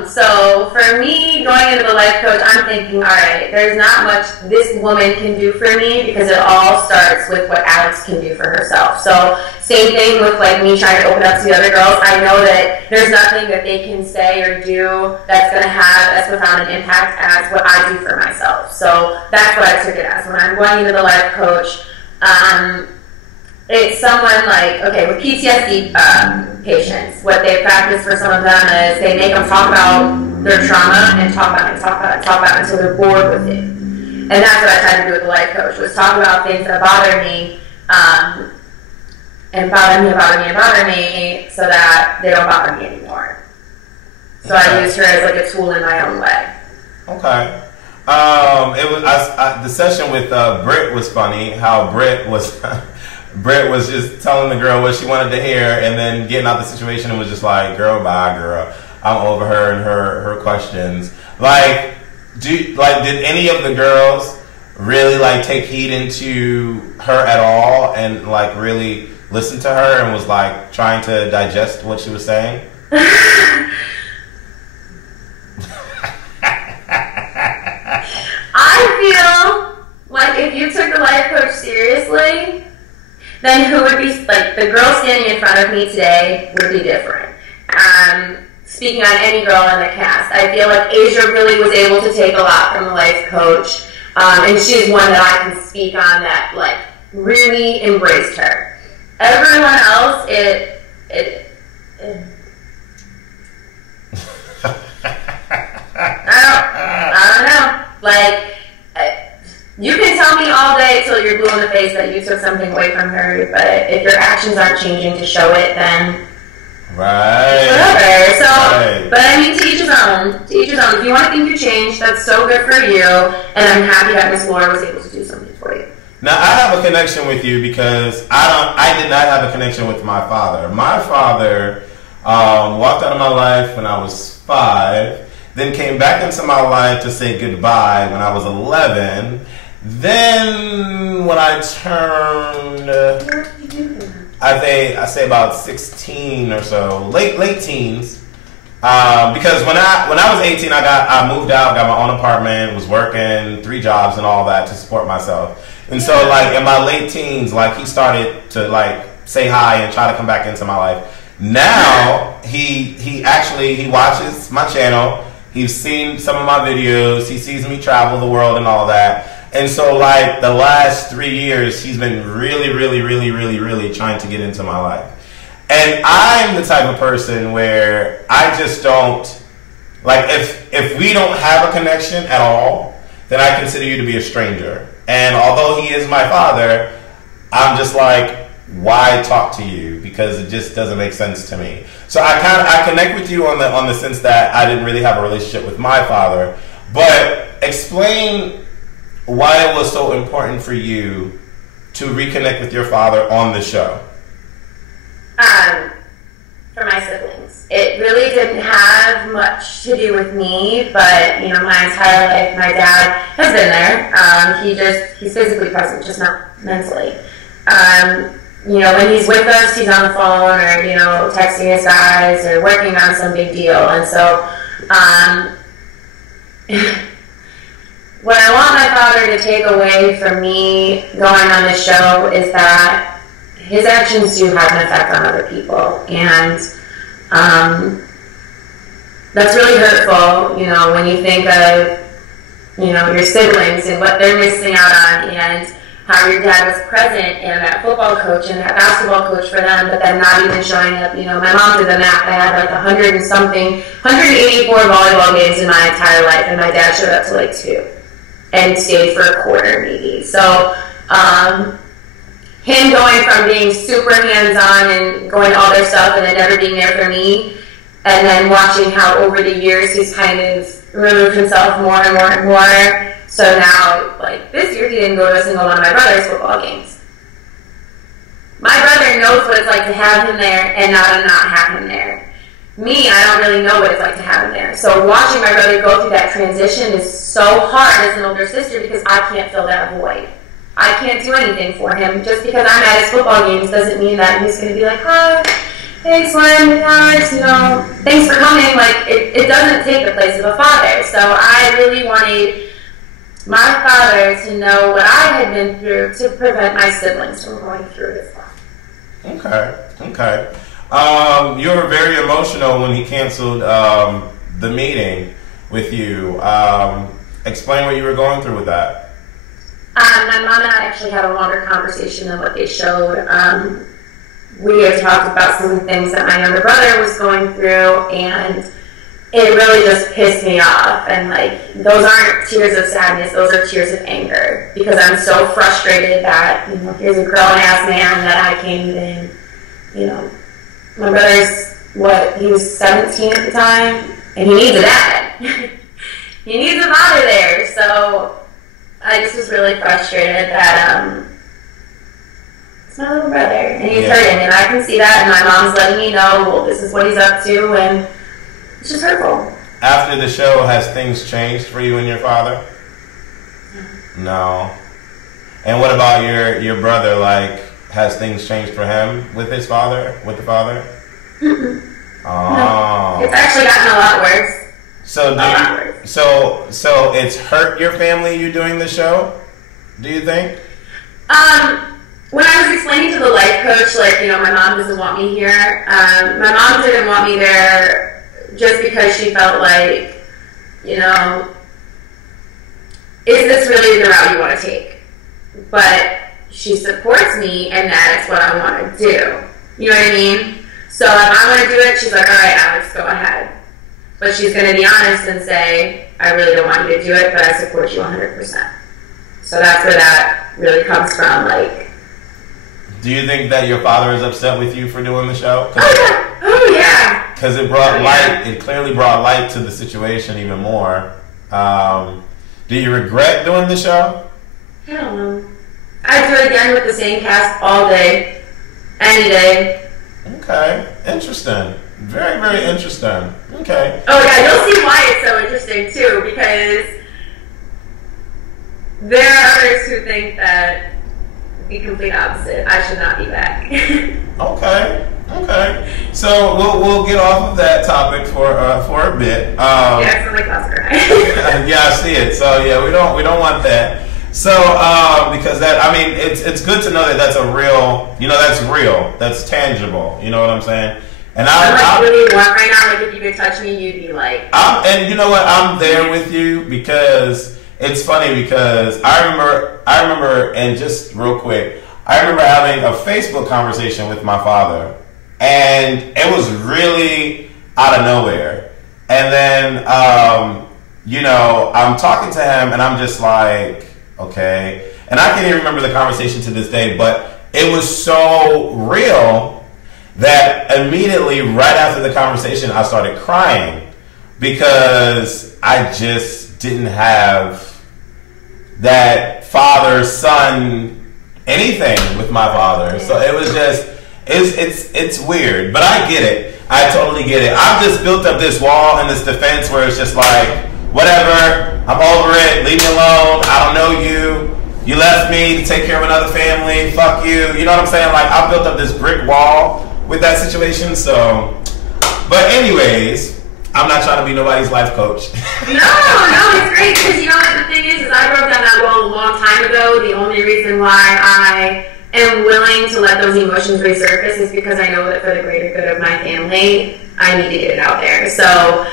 So for me, going into the life coach, I'm thinking, all right, there's not much this woman can do for me because it all starts with what Alex can do for herself. So same thing with like me trying to open up to the other girls. I know that there's nothing that they can say or do that's going to have as profound an impact as what I do for myself. So that's what I took it as. When I'm going into the life coach, it's someone like, okay, with PTSD patients, what they practice for some of them is they make them talk about their trauma and talk about it until they're bored with it. And that's what I tried to do with the life coach, was talk about things that bother me, and bother me, so that they don't bother me anymore. So I used her as like a tool in my own way. Okay. It was the session with Britt was funny. How Britt was just telling the girl what she wanted to hear, and then getting out the situation and was just like, "Girl, bye, girl. I'm over her and her questions." Like, did any of the girls really like take heed into her at all, and like really listen to her and was like trying to digest what she was saying? I feel like if you took the life coach seriously, then who would be, like, the girl standing in front of me today would be different. Speaking on any girl in the cast, I feel like Aysia really was able to take a lot from the life coach, and she's one that I can speak on that, like, really embraced her. Everyone else, I don't know. Like, you can tell me all day till you're blue in the face that you took something away from her, but if your actions aren't changing to show it, then whatever. So, right. But I mean, to each his own. To each his own. If you want to think you changed, that's so good for you, and I'm happy that Miss Loren was able to do something for you. Now, I have a connection with you because I did not have a connection with my father. My father walked out of my life when I was 5, then came back into my life to say goodbye when I was 11. Then when I turned, I say about 16 or so, late teens, because when I was 18, I moved out, got my own apartment, was working 3 jobs and all that to support myself. And so like in my late teens, like he started to like say hi and try to come back into my life. Now he watches my channel. He's seen some of my videos. He sees me travel the world and all that. And so, like, the last 3 years, he's been really, really, really, really, really trying to get into my life. And I'm the type of person where I just don't, like, if we don't have a connection at all, then I consider you to be a stranger. And although he is my father, I'm just like, why talk to you? Because it just doesn't make sense to me. So I connect with you on the sense that I didn't really have a relationship with my father. But explain why it was so important for you to reconnect with your father on the show. for my siblings. It really didn't have much to do with me, but, you know, my entire life, my dad has been there. He's physically present, just not mentally. You know, when he's with us, he's on the phone or, you know, texting his guys or working on some big deal. And so, what I want my father to take away from me going on this show is that his actions do have an effect on other people. And that's really hurtful, you know, when you think of, you know, your siblings and what they're missing out on, and how your dad was present and that football coach and that basketball coach for them, but then not even showing up. You know, my mom did the math. I had like 184 volleyball games in my entire life, and my dad showed up to like 2 and stayed for a quarter maybe. So him going from being super hands-on and going to all their stuff and then never being there for me, and then watching how over the years he's kind of removed himself more and more and more. So now, like, this year he didn't go to a single one of my brother's football games. My brother knows what it's like to have him there and not have him there. Me, I don't really know what it's like to have him there. So watching my brother go through that transition is so hard as an older sister, because I can't fill that void. I can't do anything for him. Just because I'm at his football games doesn't mean that he's going to be like, hi, thanks, Loren, guys, you know, thanks for coming. Like, it doesn't take the place of a father. So I really wanted my father to know what I had been through to prevent my siblings from going through it as well. Okay. You were very emotional when he canceled the meeting with you. Explain what you were going through with that. My mom and I actually had a longer conversation than what they showed. We had talked about some of the things that my younger brother was going through, and it really just pissed me off. And like, those aren't tears of sadness, those are tears of anger, because I'm so frustrated that, you know, here's a grown-ass man that I can't even, you know, my brother's, he was 17 at the time, and he needs a dad. He needs a father there. So I just was really frustrated that it's my little brother, and he's hurting, and I can see that, and my mom's letting me know, well, this is what he's up to, and it's just hurtful. After the show, has things changed for you and your father? No. And what about your brother? Like, has things changed for him with his father? With the father? Mm-mm. Oh. No. It's actually gotten a lot worse. So it's hurt your family, you doing the show? Do you think? When I was explaining to the life coach, like, you know, my mom doesn't want me here. My mom didn't want me there just because she felt like, you know, is this really the route you want to take? But she supports me, and that's what I want to do. You know what I mean? So if I want to do it, she's like, all right, Alex, go ahead. But she's going to be honest and say, I really don't want you to do it, but I support you 100%. So that's where that really comes from. Like, do you think that your father is upset with you for doing the show? Oh yeah. Because it brought light. It clearly brought light to the situation even more. Do you regret doing the show? I don't know. I'd do it again with the same cast all day, any day. Okay, interesting. Very, very interesting. Okay. Oh yeah, you'll see why it's so interesting too, because there are others who think that the complete opposite. I should not be back. Okay. So we'll get off of that topic for a bit. Yeah, it's like Oscar. Yeah, I see it. So yeah, we don't want that. So because that, I mean, it's good to know that that's a real, you know, that's real, that's tangible. You know what I'm saying? And I'm like really warm right now. Like, if you could touch me, you'd be like. And you know what? I'm there with you, because it's funny, because I remember, and just real quick, I remember having a Facebook conversation with my father, and it was really out of nowhere. And then, you know, I'm talking to him, and I'm just like, okay. And I can't even remember the conversation to this day, but it was so real that immediately, right after the conversation, I started crying, because I just didn't have that father-son anything with my father. So it was just, It's weird, but I get it. I totally get it. I've just built up this wall and this defense where it's just like, whatever, I'm over it, leave me alone, I don't know you, you left me to take care of another family, fuck you, you know what I'm saying? Like, I built up this brick wall with that situation, so. But anyways, I'm not trying to be nobody's life coach. No, it's great, because you know what the thing is I broke down that wall a long time ago. The only reason why I am willing to let those emotions resurface is because I know that for the greater good of my family, I need to get it out there. So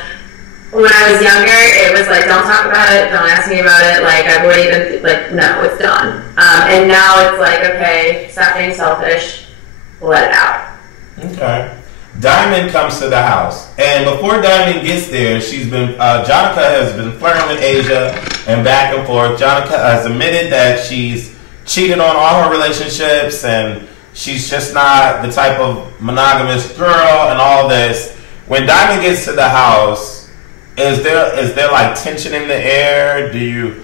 when I was younger, it was like, don't talk about it, don't ask me about it, like, I wouldn't even, like, no, it's done. And now it's like, okay, stop being selfish, let it out. Okay. Diamond comes to the house, and before Diamond gets there, Jonica has been flirting with Aysia and back and forth. Jonica has admitted that she's cheated on all her relationships, and she's just not the type of monogamous girl and all this. When Diamond gets to the house, is there like tension in the air? Are you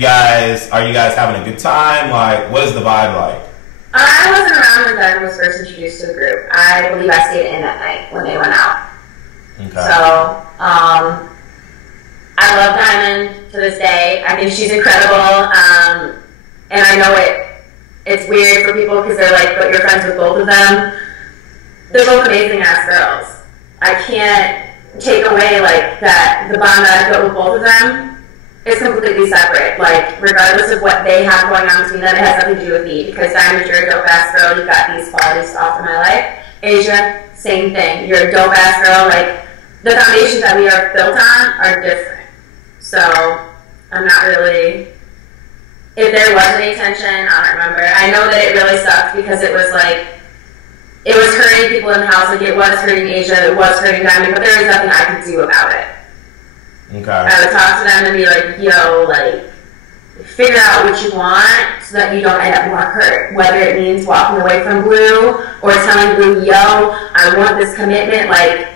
guys having a good time? Like, what is the vibe like? I wasn't around when Diamond was first introduced to the group. I believe I stayed in that night when they went out. Okay. So, I love Diamond to this day. I think she's incredible. And I know it's weird for people because they're like, but you're friends with both of them. They're both amazing ass girls. I can't take away like that. The bond that I built with both of them is completely separate. Like, regardless of what they have going on between them, it has nothing to do with me. Because Diamond, you're a dope ass girl. You've got these qualities to offer my life. Aysia, same thing. You're a dope ass girl. Like, the foundations that we are built on are different. So I'm not really. If there was any tension, I don't remember. I know that it really sucked because it was like, it was hurting people in the house. Like, it was hurting Aysia, it was hurting Diamond, but there was nothing I could do about it. Okay. I would talk to them and be like, yo, like, figure out what you want so that you don't end up more hurt. Whether it means walking away from Blue or telling Blue, yo, I want this commitment. Like,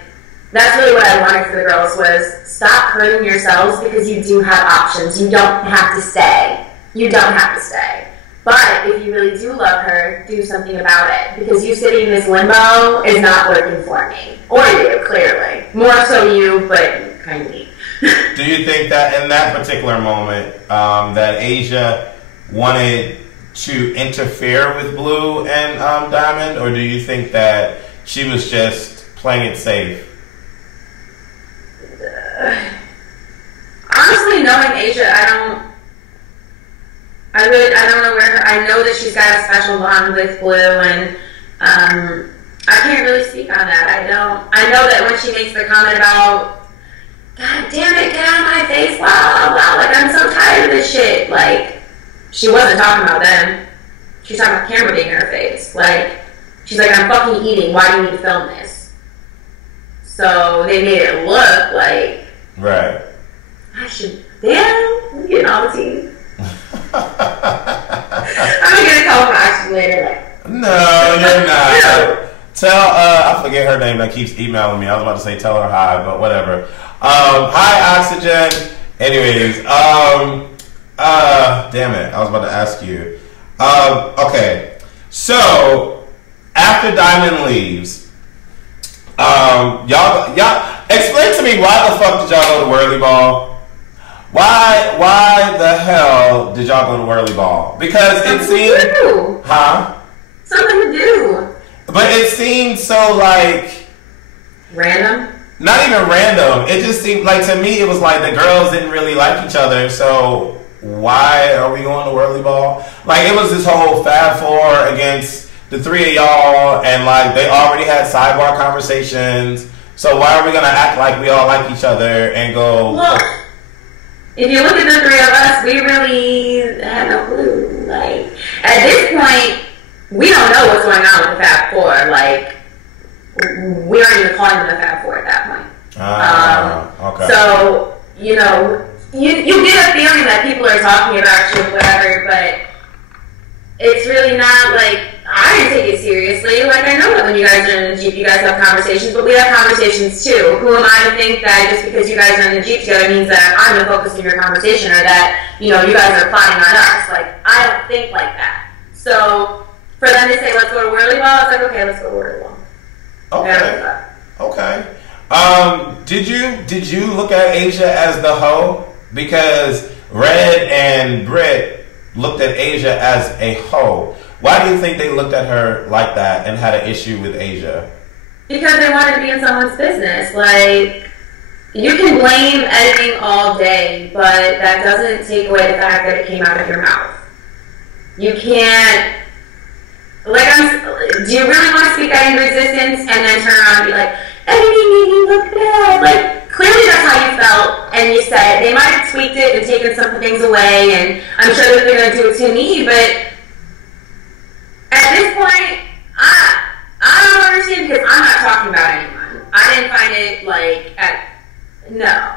that's really what I wanted for the girls was stop hurting yourselves because you do have options. You don't have to stay. You don't have to stay. But if you really do love her, do something about it. Because you sitting in this limbo is not working for me. Or you, clearly. More so you, but kind of me. Do you think that in that particular moment, that Aysia wanted to interfere with Blue and Diamond? Or do you think that she was just playing it safe? Honestly, knowing Aysia, I don't know where I know that she's got a special bond with Blue, and I can't really speak on that. I know that when she makes the comment about, God damn it, get out of my face, blah, blah, blah, like, I'm so tired of this shit. Like, she wasn't talking about them. She's talking about camera being in her face. Like, she's like, I'm fucking eating. Why do you need to film this? So they made it look like, right. I'm getting all the tea. I'm gonna get a call from Action later. Like, no, you're not. Tell, I forget her name that keeps emailing me. I was about to say tell her hi, but whatever. Hi, Oxygen. Anyways, damn it. I was about to ask you. Okay. So, after Diamond leaves, y'all, explain to me why the fuck did y'all go to Whirly Ball? Why the hell did y'all go to Whirly Ball? Because it seemed, something to do. But it seemed so like random. Not even random. It just seemed like, to me, it was like the girls didn't really like each other. So why are we going to Whirly Ball? Like, it was this whole Fab Four against the three of y'all, and like they already had sidebar conversations. So why are we gonna act like we all like each other and go? Look. If you look at the three of us, we really had no clue. Like, at this point, we don't know what's going on with the Fab Four. Like, we aren't even calling them the Fab Four at that point. Okay. So, you know, you get a feeling that people are talking about you, whatever, but it's really not like, I didn't take it seriously. Like, I know that when you guys are in the Jeep, you guys have conversations, but we have conversations too. Who am I to think that just because you guys are in the Jeep together means that I'm the focus of your conversation, or that, you know, you guys are plotting on us? Like, I don't think like that. So, For them to say, let's go to Whirly Ball, it's like, okay, let's go to Whirly Ball. Okay. Okay. Did you look at Aysia as the hoe? Because Red and Britt looked at Aysia as a hoe. Why do you think they looked at her like that and had an issue with Aysia? Because they wanted to be in someone's business. Like, you can blame editing all day, but that doesn't take away the fact that it came out of your mouth. You can't, like, do you really want to speak that into existence and then turn around and be like, editing made you look bad? Like, clearly that's how you felt, and you said it. They might have tweaked it and taken some things away, and I'm sure that they're going to do it to me, but at this point, I don't understand because I'm not talking about anyone. I didn't find it no.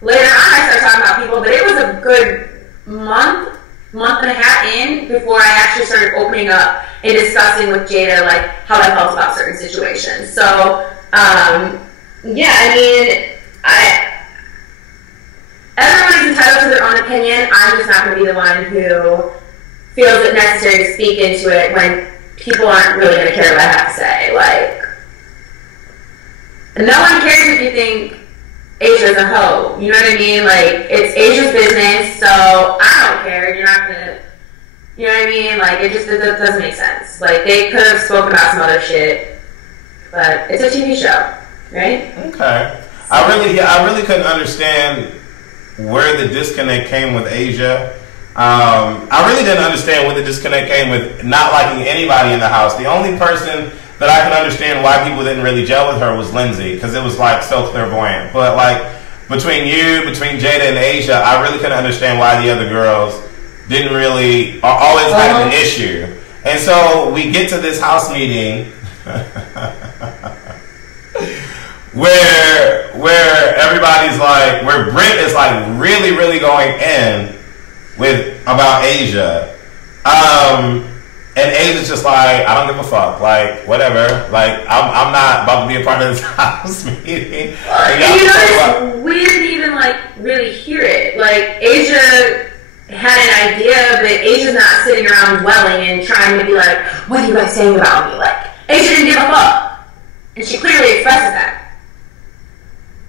Later on I started talking about people, but it was a good month and a half in before I actually started opening up and discussing with Jada like how I felt about certain situations. So, yeah, I mean, everyone is entitled to their own opinion. I'm just not going to be the one who feels it necessary to speak into it when people aren't really going to care what I have to say. Like, no one cares if you think Aysia's a hoe. You know what I mean? Like, it's Aysia's business, so I don't care. You're not going to, you know what I mean? Like, it doesn't make sense. Like, they could have spoken about some other shit, but it's a TV show, right? Okay. I really couldn't understand where the disconnect came with Aysia. I really didn't understand where the disconnect came with not liking anybody in the house. The only person that I can understand why people didn't really gel with her was Lindsay, because it was like so clairvoyant. But like between Jada and Aysia, I really couldn't understand why the other girls didn't really always had an issue. And so we get to this house meeting where everybody's like, where Britt is like really going in with about Aysia, and Aysia's just like, I don't give a fuck, like whatever, like I'm not about to be a part of this house meeting. We didn't even like really hear it. Like Aysia had an idea, but Aysia's not sitting around dwelling and trying to be like, what are you guys saying about me? Like Aysia didn't give a fuck, and she clearly expresses that.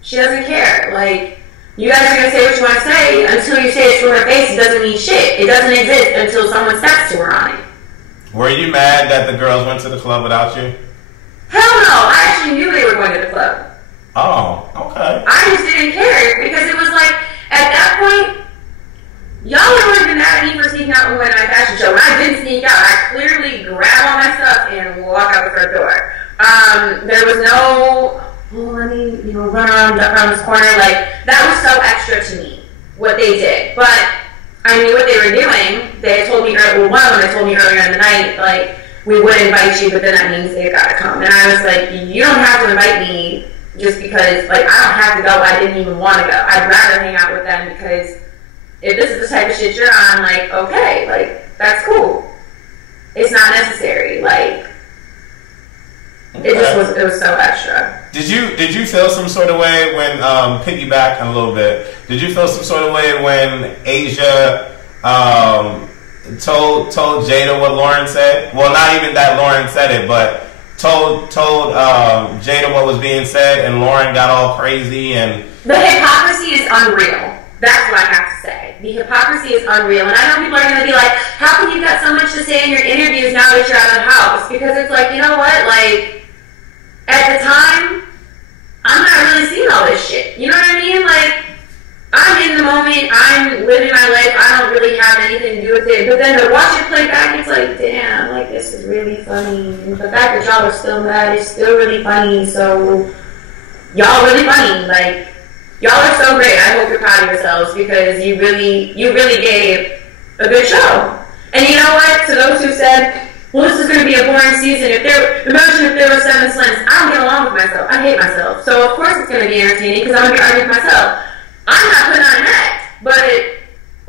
She doesn't care. Like, you guys are going to say what you want to say until you say it to her face. It doesn't mean shit. It doesn't exist until someone steps to her on it. Were you mad that the girls went to the club without you? Hell no. I actually knew they were going to the club. Oh, okay. I just didn't care because it was like, at that point, y'all weren't even mad at me for sneaking out and going to my fashion show. When I didn't sneak out, I clearly grabbed all my stuff and walked out the front door. There was no, let me, run around this corner. Like, that was so extra to me, what they did. But I knew what they were doing. They had told me, one of them had told me earlier in the night, like, we would invite you, but then that means they've got to come. And I was like, you don't have to invite me just because, like, I don't have to go. I didn't even want to go. I'd rather hang out with them because if this is the type of shit you're on, like, okay, like, that's cool. It's not necessary. Like, it was so extra. Did you feel some sort of way when, piggyback a little bit, did you feel some sort of way when Aysia told Jada what Loren said? Well, not even that Loren said it, but told Jada what was being said, and Loren got all crazy. And the hypocrisy is unreal. That's what I have to say. The hypocrisy is unreal. And I know people are going to be like, how come you got so much to say in your interviews now that you're out of the house? Because it's like, you know what? Like, at the time, I'm not really seeing all this shit. You know what I mean? Like, I'm in the moment. I'm living my life. I don't really have anything to do with it. But then to watch it play back, it's like, damn, like, this is really funny. And the fact that y'all are still mad is still really funny. So, y'all really funny. Like, y'all are so great. I hope you're proud of yourselves because you really gave a good show. And you know what? To those who said, well, this is going to be a boring season. Imagine if there were 7 slims. I don't get along with myself. I hate myself. So, of course, it's going to be entertaining because I'm going to be arguing with myself. I'm not putting on an act. But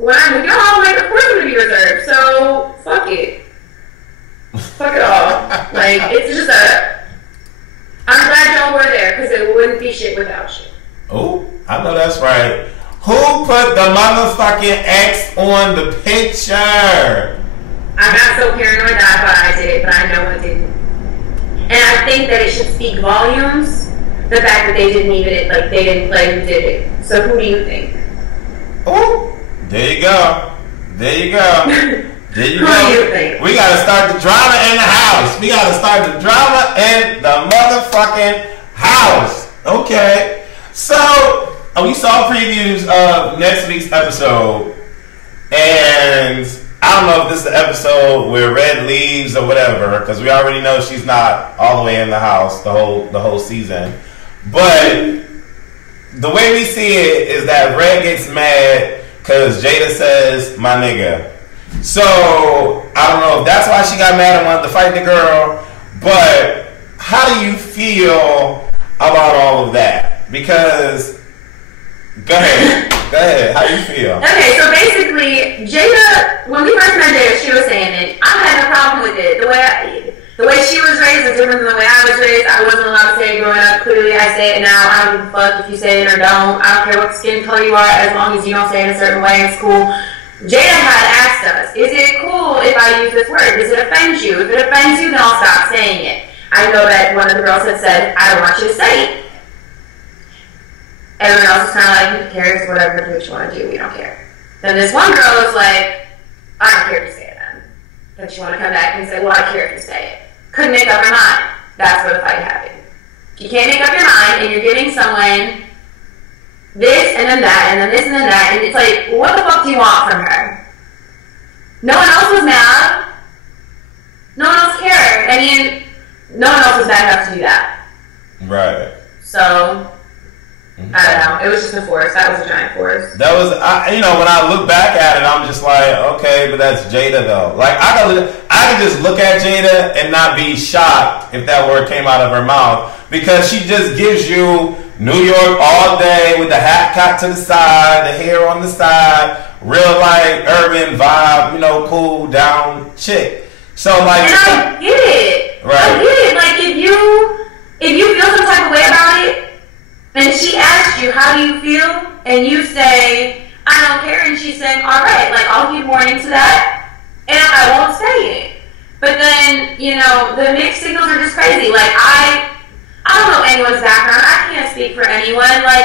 when I'm with y'all, like, of course I'm going to be reserved. So, fuck it. Fuck it all. Like, it's just I'm glad y'all were there because it wouldn't be shit without you. Oh, I know that's right. Who put the motherfucking X on the picture? I got so so paranoid that I thought I did it, but I know I didn't. And I think that it should speak volumes, the fact that they didn't even, like, they didn't play who did it. So who do you think? Oh, there you go. There you go. There you Who go. do you think? We gotta start the drama in the house. We gotta start the drama in the motherfucking house. Okay. So, we saw previews of next week's episode, and I don't know if this is the episode where Red leaves or whatever, because we already know she's not all the way in the house the whole season. But the way we see it is that Red gets mad because Jada says, my nigga. So, I don't know if that's why she got mad and wanted to fight the girl, but how do you feel about all of that? Because, go ahead, how do you feel? Okay, so basically, Jada, when we first met Jada, she was saying it. I had no problem with it. The way she was raised is different than the way I was raised. I wasn't allowed to say it growing up. Clearly, I say it now. I don't give a fuck if you say it or don't. I don't care what skin color you are, as long as you don't say it a certain way, it's cool. Jada had asked us, is it cool if I use this word? Does it offend you? If it offends you, then I'll stop saying it. I know that one of the girls had said, I don't want you to say it. Everyone else is kind of like, who cares? Whatever you want to do, we don't care. Then this one girl was like, I don't care if you say it then. Then she wanted to come back and say, well, I care if you say it. Couldn't make up her mind. That's where the fight happened. You can't make up your mind, and you're giving someone this and then that, and then this and then that, and it's like, what the fuck do you want from her? No one else was mad. No one else cared. I mean, no one else was bad enough to do that. Right. So, I don't know. It was just a force. That was a giant force. That was, when I look back at it, I'm just like, okay, but that's Jada though. Like, I could just look at Jada and not be shocked if that word came out of her mouth, because she just gives you New York all day with the hat cocked to the side, the hair on the side, real like urban vibe, cool down chick. So like, and I get it. Right. I get it. Like if you feel some type of way about it, and she asks you, how do you feel? And you say, I don't care. And she's saying, all right, like, I'll give warning to that, and I won't say it. But then, the mixed signals are just crazy. Like, I don't know anyone's background. I can't speak for anyone. Like,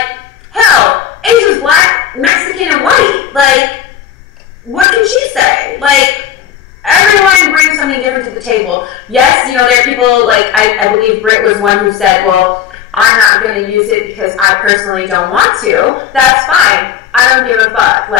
hell, Asia's black, Mexican, and white. Like, what can she say? Like, everyone brings something different to the table. Yes, there are people, like, I believe Britt was one who said, well, I'm not going to use it because I personally don't want to. That's fine. I don't give a fuck.